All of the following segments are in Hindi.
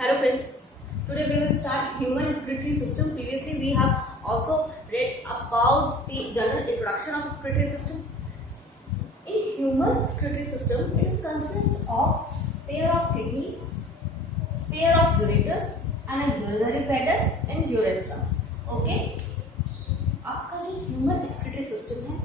Hello friends, today we will start human excretory system. Previously we have also read about the general introduction of excretory system. In human excretory system, it is consists of pair of kidneys, pair of ureters and a urinary bladder and urethra. Okay? आपका जो ह्यूमन एक्सक्रीटरी सिस्टम है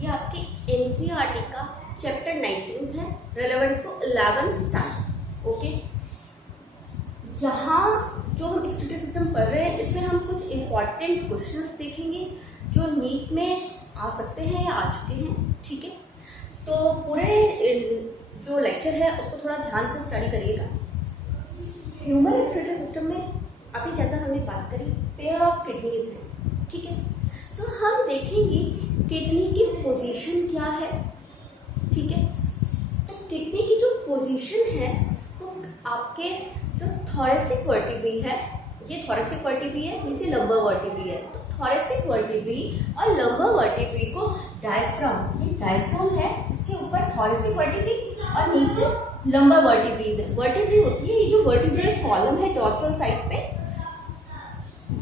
ये आपके एनसीईआरटी का चैप्टर 19 है, relevant to 11th standard. Okay, यहाँ जो हम एक्सक्रीटरी सिस्टम पढ़ रहे हैं इसमें हम कुछ इम्पॉर्टेंट क्वेश्चंस देखेंगे जो नीट में आ सकते हैं या आ चुके हैं. ठीक है, तो पूरे जो लेक्चर है उसको थोड़ा ध्यान से स्टडी करिएगा. ह्यूमन एक्सक्रीटरी सिस्टम में अभी जैसा हमने बात करी पेयर ऑफ किडनीज है. ठीक है, तो हम देखेंगे किडनी की पोजीशन क्या है. ठीक है, तो किडनी की जो पोजीशन है वो आपके जो थोरेसिक वर्टिब्री है, ये थोरेसिक वर्टिब्री है, नीचे लंबर वर्टिब्री है. तो थोरेसिक वर्टिब्री और लंबर वर्टिब्री को डायफ्राम, ये डायफ्राम है, इसके ऊपर थोरेसिक वर्टिब्री और नीचे लंबर वर्टिब्रीज है. वर्टिब्री होती है ये जो वर्टिब्रल कॉलम है डॉर्सल साइड पे,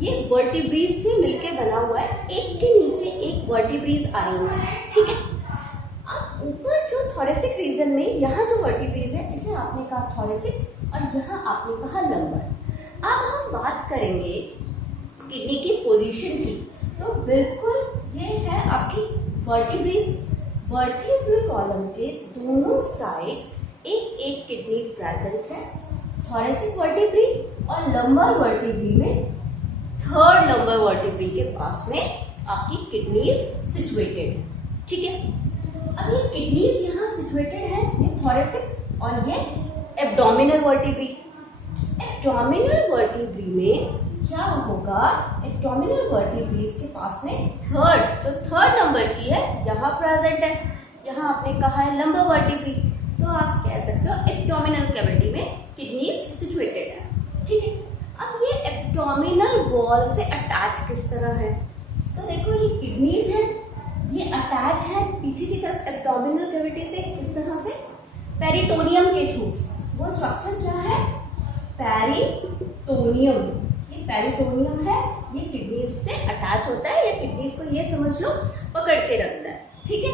ये वर्टिब्रीज से मिलके बना हुआ है, एक के नीचे एक वर्टिब्रीज अरेंज है. ठीक है, अब ऊपर जो थोरेसिक रीजन में यहाँ जो वर्टिब्रीज है इसे आपने कहा थोरेसिक और यहाँ आपने कहा लंबर. अब हम बात करेंगे किडनी की पोजीशन की, तो बिल्कुल ये है आपकी वर्टिब्रीज. वर्टिब्रल कॉलम के दोनों साइड एक एक किडनी प्रेजेंट है, थोरेसिक वर्टिब्री और लंबर वर्टिब्री में थर्ड लंबर वर्टिब्री के पास में आपकी किडनीज सिचुएटेड है. ठीक है, अब ये किडनीज यहाँ सिचुएटेड है, ये थोरेसिक और ये एब्डोमिनल वर्टिब्री. एब्डोमिनल वर्टिब्री में क्या होगा, एब्डोमिनल वर्टिब्रीज के पास में जो थर्ड नंबर की है यहाँ प्रेजेंट है, यहाँ आपने कहा है लंबर वर्टिब्री, तो आप कह सकते हो एब्डोमिनल कैविटी में किडनीज सिचुएटेड है. ठीक है, अब ये एब्डोमिनल वॉल से अटैच किस तरह है, तो देखो ये किडनीज है, ये अटैच है पीछे की तरफ एब्डोमिनल कैविटी से किस तरह से, पेरिटोनियम के थ्रू. वो स्ट्रक्चर क्या है, पेरिटोनियम. ये पेरिटोनियम है, ये किडनीज से अटैच होता है, या किडनीज को ये समझ लो पकड़ के रखता है. ठीक है,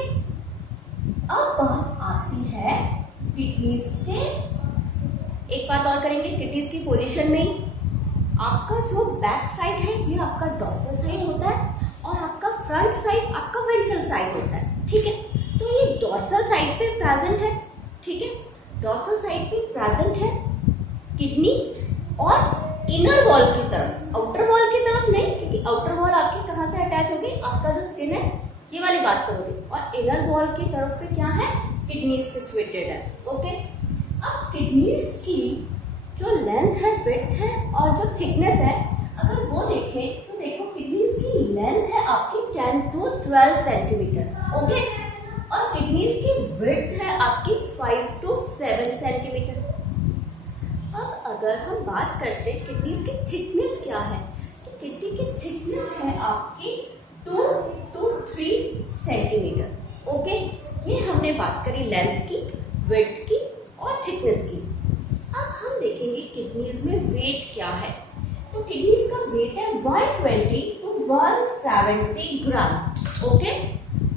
अब बात आती है किडनीज के, एक बात और करेंगे किडनीज की पोजीशन में. आपका जो बैक साइड है ये आपका डॉर्सल साइड होता है और आपका फ्रंट साइड आपका वेंट्रल साइड होता है. ठीक है, तो ये डॉर्सल साइड पे प्रेजेंट है. ठीक है, डॉर्सल साइड पे प्रेजेंट है किडनी और इनर वॉल की तरफ, आउटर वॉल की तरफ नहीं, क्योंकि आउटर वॉल आपकी कहाँ से अटैच होगी, आपका जो स्किन है ये वाली बात करोगे, और इनर वॉल की तरफ पे क्या है, किडनी सिचुएटेड है. ओके, अब किडनीज की जो लेंथ है, विड्थ है और जो थिकनेस है, अगर वो देखें तो देखो किडनीज की लेंथ है आपकी 10 to 12 सेंटीमीटर. ओके, और किडनीज की विड्थ है आपकी 5 to 7 सेंटीमीटर. अब अगर हम बात करते हैं किडनीज की थिकनेस क्या है, तो किडनी की थिकनेस है आपकी 2 to 3 सेंटीमीटर. ओके, ये हमने बात करी लेंथ की, विड्थ की और थिकनेस की. अब हम देखेंगे किडनीज में वेट क्या है, तो किडनीज का वेट है 120 to 170 ग्राम. ओके,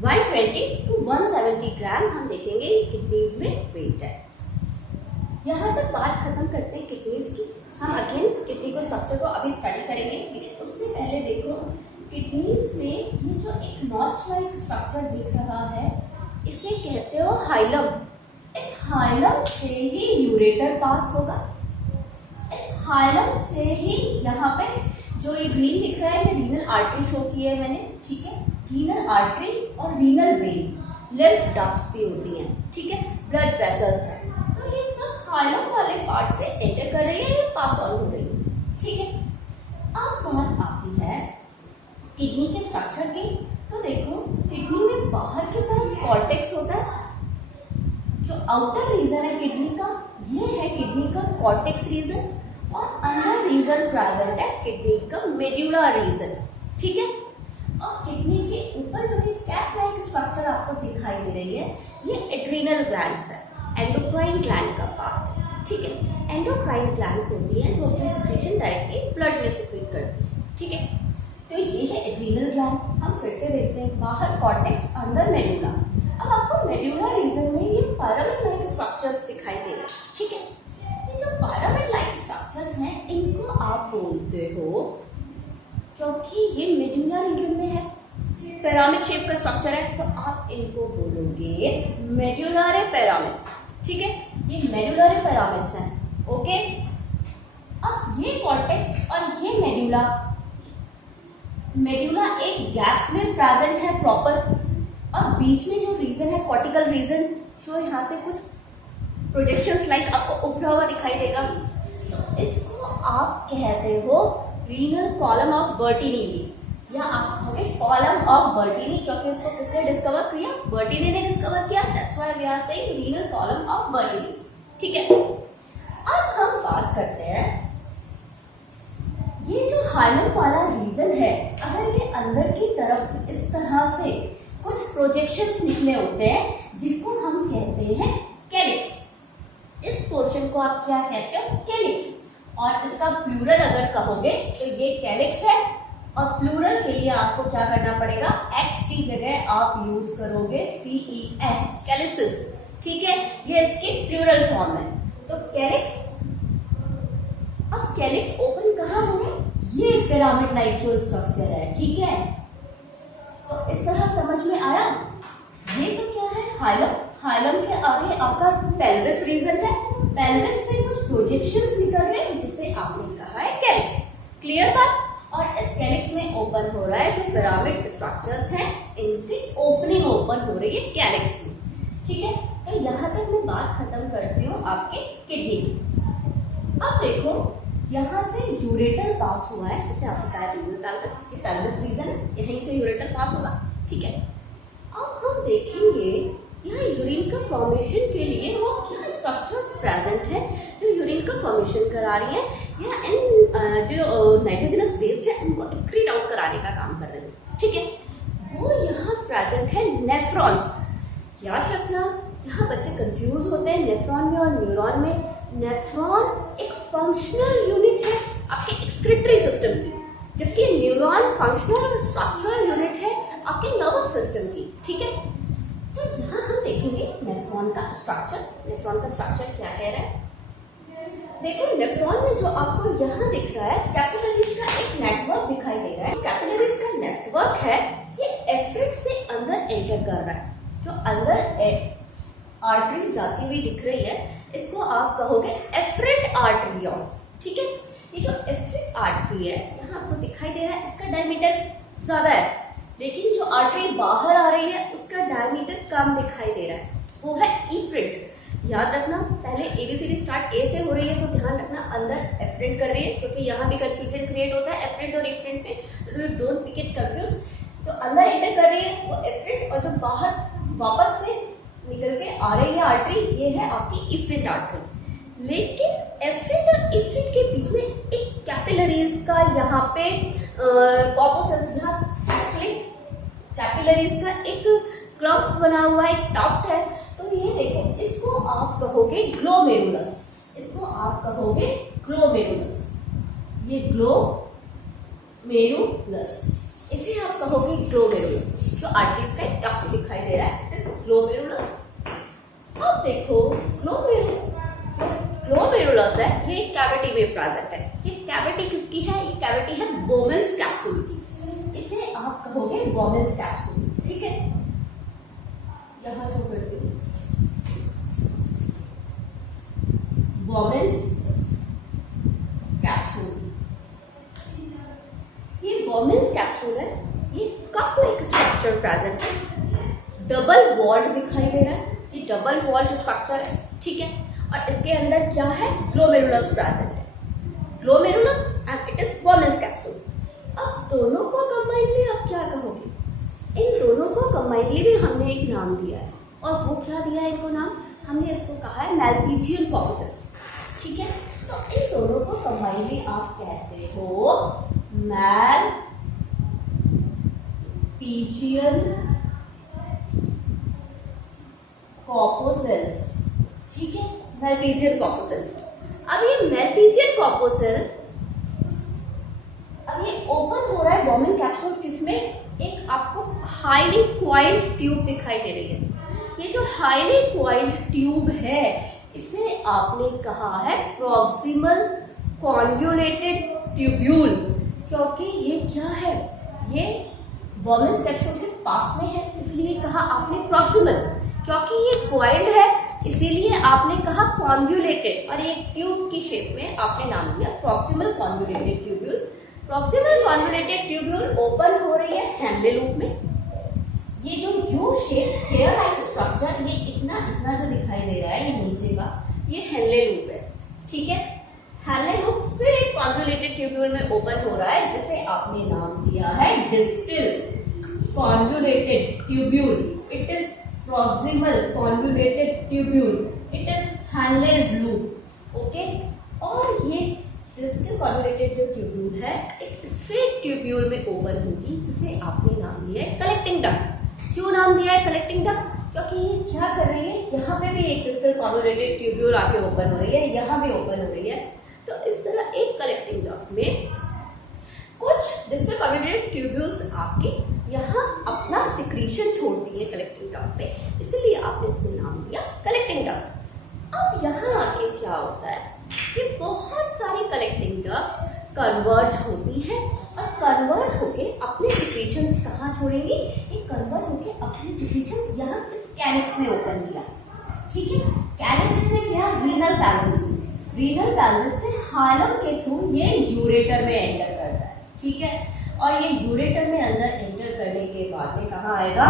120 to 170 ग्राम हम देखेंगे किडनीज में वेट है. यहाँ तक बात खत्म करते हैं किडनीज की. हम अगेन किडनी को स्ट्रक्चर को अभी स्टडी करेंगे, लेकिन उससे पहले देखो किडनीज में ये जो एक नॉच लाइक स्ट्रक्चर दिख रहा है इसे कहते हो हाइलम. इस हाइलम से ही यूरेटर पास होगा, इस हाइलम से ही यहाँ पे जो ये ग्रीन दिख रहा है ये रीनल आर्टरी शो की है मैंने. ठीक है, रीनल आर्टरी और रीनल वेन, लिम्फ डक्ट्स भी होती हैं. ठीक है, ब्लड वेसल्स है, तो ये सब हाइलम वाले पार्ट से एंटर कर रही है, ये पास ऑन हो रही है. ठीक है, अब बात आती है किडनी के स्ट्रक्चर की. तो देखो किडनी में बाहर की तरफ कॉर्टेक्स होता है, जो आउटर रीजन है किडनी का ये है किडनी का कॉर्टेक्स रीजन, और अंदर रीजन प्रेजेंट है किडनी का मेड्यूला रीजन. ठीक है, और किडनी के ऊपर जो ये कैप लाइक स्ट्रक्चर आपको दिखाई दे रही है ये एड्रीनल ग्लैंड्स है, एंडोक्राइन ग्लैंड का पार्ट. ठीक है। एंडोक्राइन ग्लैंड्स होती हैं जो अपनी सिक्रेशन डायरेक्टली ब्लड में सिक्रेट करती है, ठीक है। तो ये है एड्रीनल ग्लैंड। हम फिर से देखते हैं, बाहर कॉर्टेक्स, अंदर मेडुला। अब आपको मेडुला रीजन में ये पिरामिड लाइक स्ट्रक्चर्स दिखाई दे रहे हैं, ठीक है। ये जो पिरामिड लाइक स्ट्रक्चर्स हैं इनको आप बोलते हो, क्योंकि ये मेडुला रीजन में है, पिरामिड शेप का स्ट्रक्चर है, तो आप इनको बोलोगे मेडुलरे पिरामिड्स, ठीक है। ये मेडुलरे पिरामिड्स हैं, ओके। अब ये कॉर्टेक्स और ये मेडुला, मेडुला एक गैप में प्रेजेंट है प्रॉपर, और बीच में जो रीजन है कॉर्टिकल रीजन, जो यहाँ से कुछ प्रोजेक्शंस लाइक आपको उभरा हुआ दिखाई देगा, तो इसको आप कहते हो रीनल कॉलम ऑफ बर्टिनीज, या आप कहोगे कॉलम ऑफ बर्टिनी, क्योंकि इसको किसने डिस्कवर किया? बर्टिनी ने डिस्कवर किया, that's why we are saying renal column of Bertini's, ठीक है। अब हम बात करते हैं, ये जो हाइलम वाला रीजन है, अगर ये अंदर की तरफ इस तरह से कुछ प्रोजेक्शंस निकले होते हैं जिनको हम कहते हैं कैलिक्स, इस पोर्शन को आप क्या कहते हो? कैलिक्स। और इसका प्लूरल अगर कहोगे तो ये कैलिक्स है, और प्लूरल के लिए आपको क्या करना पड़ेगा? एक्स की जगह आप यूज करोगे CES, कैलिसिस, ठीक है। ये इसकी प्लूरल फॉर्म है, तो कैलिक्स। अब कैलिक्स ओपन कहाँ हो रहा है? ये पिरामिड लाइक जो स्ट्रक्चर है, ठीक है। तो इस तरह समझ में आया। ये तो क्या है? हाइलम। हाइलम के आगे आपका पेल्विस रीजन है, पेल्विस से कुछ प्रोजेक्शंस निकल रहे हैं जिसे आपने कहा है कैलिक्स, क्लियर बात। और इस कैलिक्स में ओपन हो रहा है जो पिरामिड स्ट्रक्चर्स हैं, इनकी ओपनिंग ओपन हो रही है कैलिक्स में, ठीक है। तो यहाँ तक मैं बात खत्म करती हूँ आपके किडनी की। अब देखो, यहाँ से यूरेटर पास हुआ है, जैसे आपने कहा पेल्विस रीजन है, यहीं से यूरेटर पास होगा, ठीक है। अब हम देखेंगे यहाँ यूरिन का फॉर्मेशन के लिए वो क्या स्ट्रक्चर्स प्रेजेंट है जो यूरिन का फॉर्मेशन करा रही है, या इन जो नाइट्रोजनस वेस्ट है उनको एक्रीट आउट कराने का काम कर रहे हैं, ठीक है। वो यहाँ प्रेजेंट है नेफ्रॉन्स। याद रखना, यहाँ बच्चे कंफ्यूज होते हैं नेफ्रॉन में और न्यूरॉन में। नेफ्रॉन एक फंक्शनल यूनिट है आपके एक्सक्रीटरी सिस्टम की, जबकि न्यूरॉन फंक्शनल और स्ट्रक्चरल यूनिट है आपके नर्वस सिस्टम की, ठीक है। तो यहाँ हम देखेंगे नेफ्रॉन का स्ट्रक्चर। नेफ्रॉन का स्ट्रक्चर क्या कह रहा है? देखो, नेफ्रॉन में जो आपको यहाँ दिख रहा है कैपिलरीज का एक नेटवर्क दिखाई दे रहा है। कैपिलरीज का नेटवर्क है, ये एफ्रेट से अंदर एंटर कर रहा है। जो अंदर आर्टरी जाती हुई दिख रही है, इसको आप कहोगे एफ्रेट आर्टरियोल, ठीक है। ये जो एफ्रेट आर्टरी है यहाँ आपको दिखाई दे रहा है, इसका डायमीटर ज्यादा है, लेकिन जो आर्टरी बाहर आ रही है उसका डायमीटर कम दिखाई दे रहा है, वो है इफ्रेट। याद रखना, पहले ABCD स्टार्ट A से हो रही है, तो ध्यान रखना अंदर एफ्रेट कर रही है, क्योंकि यहाँ भी कंफ्यूजन क्रिएट होता है एफ्रेट और इफ्रेट में, डोंट पिक इट कंफ्यूज। तो अंदर एंटर कर रही है वो एफ्रेट, और जो बाहर वापस से निकल के आ रही है आर्टरी, ये है आपकी इफ्रेट आर्टरी। लेकिन एफ्रेट और इफ्रेट के बीच में एक कैपिलरीज का यहाँ पे कॉर्पोसेल्स, यहाँ एक्चुअली कैपिलरीज का एक क्लम्प बना हुआ है, एक टफ्ट है। तो ये देखो, इसको आप कहोगे ग्लोमेरुलस, इसको आप कहोगे ग्लोमेरुलस, ये ग्लोमेरुलस, इसे आप कहोगे ग्लोमेरुलस। जो आर्टरीज का एक टफ्ट दिखाई दे रहा है, इस ग्लोमेरुलस। अब देखो, ग्लोमेरुलस है, ये कैविटी में प्रेजेंट है। ये कैविटी किसकी है? ये कैविटी है बोमेन्स कैप्सूल की, इसे आप कहोगे बोमेन्स कैप्सूल, ठीक है। यहाँ शो करती हूँ, बोमेन्स कैप्सूल। ये बोमेन्स कैप्सूल है, ये कप लाइक स्ट्रक्चर प्रेजेंट है, डबल वॉल्ड दिखाई दे रहा है, ये डबल वॉल्ड स्ट्रक्चर है, ठीक है। और इसके अंदर क्या है? ग्लोमेरुलस प्रेजेंट है, glomerulus and it is Bowman's capsule. अब दोनों को कंबाइनली आप क्या कहोगे? इन दोनों को कंबाइनली भी हमने एक नाम दिया है, और वो क्या दिया है इनको नाम? हमने इसको कहा है मैलपीजियन कॉर्पोसेल्स, ठीक है। तो इन दोनों को कंबाइनली आप कहते हो मैलपीजियन कॉर्पोसेल्स, ठीक है। Malpighian corpuscles. अब ये Malpighian corpuscle अब ये ओपन हो रहा है बॉमिन कैप्सूल किसमें, एक आपको हाईली क्वाइल्ड ट्यूब दिखाई दे रही है। ये जो हाईली क्वाइल्ड ट्यूब है इसे आपने कहा है प्रॉक्सिमल कॉन्वोल्यूटेड ट्यूब्यूल, क्योंकि ये क्या है, ये बॉमिन कैप्सूल के पास में है इसलिए कहा आपने प्रॉक्सिमल, क्योंकि ये क्वाइल्ड है इसीलिए आपने कहा कॉन्वोल्यूटेड, और एक ट्यूब की शेप में आपने नाम दिया proximal convoluted tubule. Proximal convoluted tubule open हो रही है हैनले लूप में। ये जो U shape hair like structure, ये इतना इतना जो दिखाई दे रहा है ये नीचे का, ये हैनले लूप है, ठीक है। हैनले लूप फिर एक कॉन्वोल्यूटेड ट्यूब्यूल में ओपन हो रहा है जिसे आपने नाम दिया है distal convoluted tubule. It is proximal convoluted tubule, it is Henle's loop, okay. और ये डिस्टल कॉन्वोल्यूटेड जो ट्यूब्यूल है एक स्ट्रेट ट्यूब्यूल में ओपन होगी जिसे आपने नाम दिया है कलेक्टिंग डक्ट। क्यों नाम दिया है कलेक्टिंग डक्ट, क्योंकि ये क्या कर रही है, यहाँ पे भी एक डिस्टल कॉन्वोल्यूटेड ट्यूब्यूल आके ओपन हो रही है, यहाँ भी ओपन हो रही है। तो इस तरह एक कलेक्टिंग डक्ट में कुछ डिस्टल कॉन्वोल्यूटेड ट्यूब्यूल्स आपके यहाँ अपना सिक्रीशन छोड़ती है कलेक्टिंग डक्ट पे, इसलिए आपने इसको नाम दिया कलेक्टिंग डक्ट। अब यहाँ आके क्या होता है, ये बहुत सारी कलेक्टिंग डक्ट्स कन्वर्ज होती है और कन्वर्ज होके अपने सिक्रीशंस कहाँ छोड़ेंगी, ये कन्वर्ज होके अपने सिक्रीशंस यहाँ इस कैलिक्स में ओपन किया, ठीक है। कैलिक्स से क्या, रीनल पैल्विस में, रीनल पैल्विस से हाइलम के थ्रू ये यूरेटर में एंटर करता है, ठीक है। और ये यूरेटर में अंदर एंटर करने के बाद में कहाँ आएगा,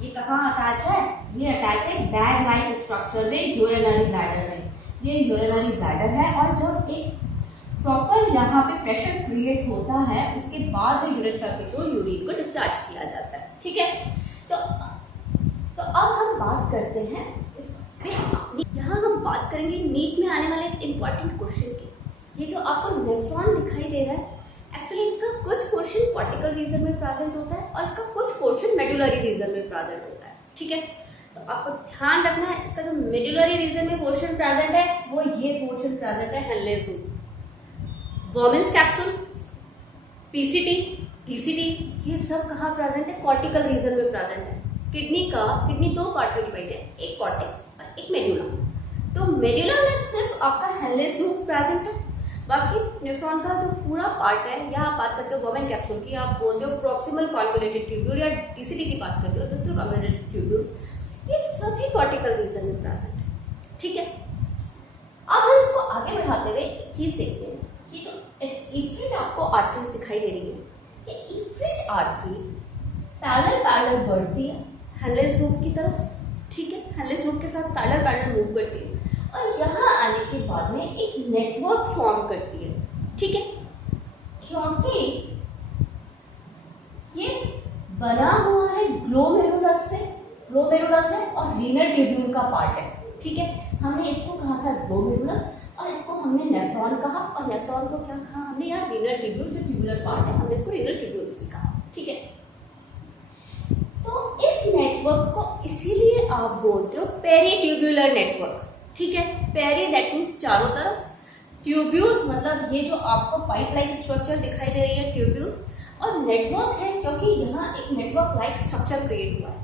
ये कहाँ अटैच है, ये अटैच है बैग लाइक स्ट्रक्चर में यूरिनरी ब्लैडर में। ये यूरिनरी ब्लैडर है और जब एक प्रॉपर यहाँ पे प्रेशर क्रिएट होता है उसके बाद यूरेथ्रा के थ्रू यूरिन को डिस्चार्ज किया जाता है, ठीक है। तो अब हम बात करते हैं इसमें, यहाँ हम बात करेंगे नीट में आने वाले एक इम्पॉर्टेंट क्वेश्चन की। ये जो आपको नेफ्रॉन दिखाई दे रहा है, एक्चुअली इसका कुछ पोर्शन कॉर्टिकल रीजन में प्रेजेंट होता है और इसका कुछ पोर्शन मेडुलरी रीजन में प्रेजेंट होता है, ठीक है। तो आपको ध्यान रखना है, इसका जो मेडुलरी रीजन में पोर्शन प्रेजेंट है वो ये पोर्शन प्रेजेंट है हैनलेस लूप। बॉमिन्स कैप्सूल, पीसीटी, टीसीटी, ये सब कहाँ प्रेजेंट है, कॉर्टिकल रीजन में प्रेजेंट है। किडनी दो पार्ट में डिवाइड है, एक कॉर्टेक्स और एक मेडुला। तो मेडुला में सिर्फ आपका हैनलेस लूप प्रेजेंट है, बाकी नेफ्रॉन का जो पूरा पार्ट है, या आप बात करते हो बॉमिन कैप्सूल की, आप बोलते हो प्रॉक्सिमल कॉन्वोल्यूटेड ट्यूब्यूल या टीसीटी की बात करते हो डिस्टल कॉन्वोल्यूटेड ट्यूब्यूल्स, ये सभी कॉर्टिकल रीजन में प्रेजेंट है, ठीक है। अब हम इसको आगे बढ़ाते हुए एक चीज देखते हैं कि जो इफ्रेट आपको आर्टरीज दिखाई दे रही है, ये इफ्रेट आर्टरी पैरेलल बढ़ती है हैनलेस लूप की तरफ, ठीक है। हैनलेस लूप के साथ पैरेलल मूव करती है और यहाँ आने के बाद में एक नेटवर्क फॉर्म करती है, ठीक है। क्योंकि ये बना हुआ है ग्लोमेरुलस से और रीनल ट्यूब्यूल का पार्ट है, ठीक है। हमने इसको कहा था ग्लोमेरुलस और इसको हमने नेफ्रॉन कहा, और नेफ्रॉन को क्या कहा हमने, यार रीनल ट्यूब्यूल जो ट्यूबुलर पार्ट है हमने इसको रीनल ट्यूब्यूल्स भी कहा, ठीक है। तो इस नेटवर्क को इसीलिए आप बोलते हो पेरी ट्यूब्यूलर नेटवर्क, ठीक है। पेरी दैट मीन्स चारों तरफ, ट्यूब्यूल्स मतलब ये जो आपको पाइप लाइक स्ट्रक्चर दिखाई दे रही है ट्यूब्यूल्स, और नेटवर्क है क्योंकि यहाँ एक नेटवर्क लाइक स्ट्रक्चर क्रिएट हुआ है,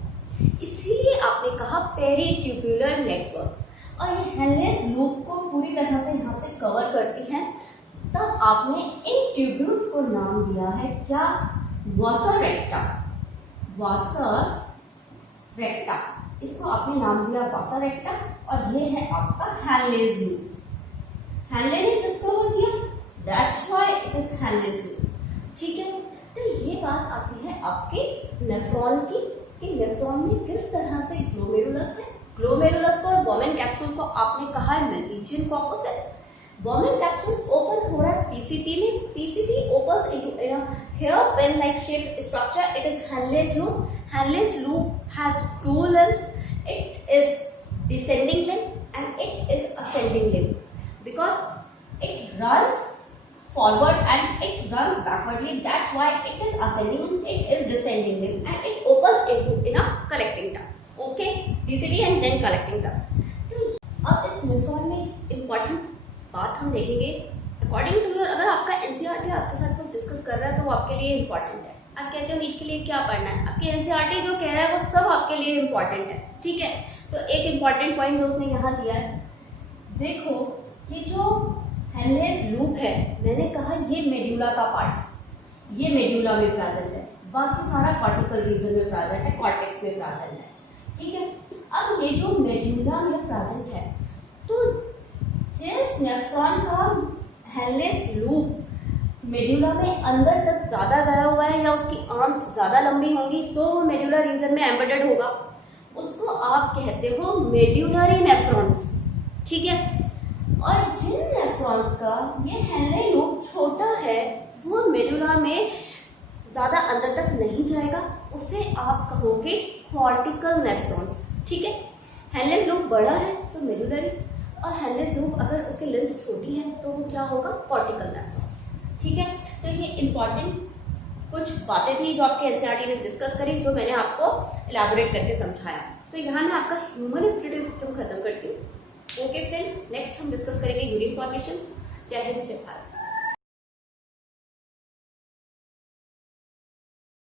इसीलिए आपने कहा पेरी ट्यूब्यूलर नेटवर्क। और ये हैनलेस लूप को पूरी तरह से यहाँ से कवर करती है। तब आपने इन ट्यूब्यूल्स को नाम दिया है क्या, वासा रेक्टा, इसको आपने नाम दिया वासा रेक्टा, और ये है आपका हैनलेस लूप। हैनले ने डिस्कवर किया, that's why it is Henle's loop, ठीक है। तो ये बात आती है आपके नेफ्रॉन की, कि नेफ्रॉन में किस तरह से ग्लोमेरुलस है, ग्लोमेरुलस को और बॉमिन कैप्सूल को आपने कहा है Malpighian corpus. Bowman capsule open हो रहा है पीसीटी में, PCT open into hairpin like shape structure, it is Henle's loop. Henle's loop has two limbs, it is descending limb and it is ascending limb, because it runs forward and it runs backwardly, that's why it is ascending and it is descending limb, and it opens into in a collecting duct, okay, DCT and then collecting duct। तो अब इस कॉर्टेक्स न्यूरॉन में इम्पॉर्टेंट बात हम देखेंगे। अकॉर्डिंग टू योर, अगर आपका एनसीईआरटी आपके साथ कुछ डिस्कस कर रहा है तो वो आपके लिए इम्पॉर्टेंट है। आप कहते हो नीट के लिए क्या पढ़ना है, आपके एनसीईआरटी जो कह रहा है वो सब आपके लिए इम्पॉर्टेंट है, ठीक है। तो एक इम्पॉर्टेंट पॉइंट जो उसने यहाँ दिया है, देखो ये जो हेनलेस लूप है, मैंने कहा ये मेड्यूला का पार्ट, ये मेड्यूला में प्रेजेंट है, बाकी सारा कॉर्टिकल रीजन में प्रेजेंट है, कॉर्टेक्स में प्रेजेंट है, ठीक है। अब ये जो मेड्यूला में प्रेजेंट है, तो जिस नेफ्रॉन का हेनलेस लूप मेड्यूला में अंदर तक ज्यादा गया हुआ है या उसकी आर्म्स ज्यादा लंबी होंगी तो वो मेड्यूला रीजन में एम्बेडेड होगा, उसको आप कहते हो मेड्यूलरी नेफ्रॉन्स, ठीक है। और जिन नेफ्रॉन्स का ये हेनले लूप छोटा है वो मेडुला में ज़्यादा अंदर तक नहीं जाएगा, उसे आप कहोगे कॉर्टिकल नेफ्रॉन्स, ठीक है। हेनलेस लूप बड़ा है तो मेडुलरी, और हेनलेस लूप अगर उसके लिम्स छोटी है तो वो क्या होगा, कॉर्टिकल नेफ्रॉन्स, ठीक है। तो ये इंपॉर्टेंट कुछ बातें थी जो आपके एनसीईआरटी ने डिस्कस करी, जो मैंने आपको एलैबोरेट करके समझाया। तो यहाँ मैं आपका ह्यूमन रेस्पिरेटरी सिस्टम खत्म करती हूँ। ओके फ्रेंड्स, नेक्स्ट हम डिस्कस करेंगे यूरिन फॉर्मेशन। जय हिंद, जय भारत।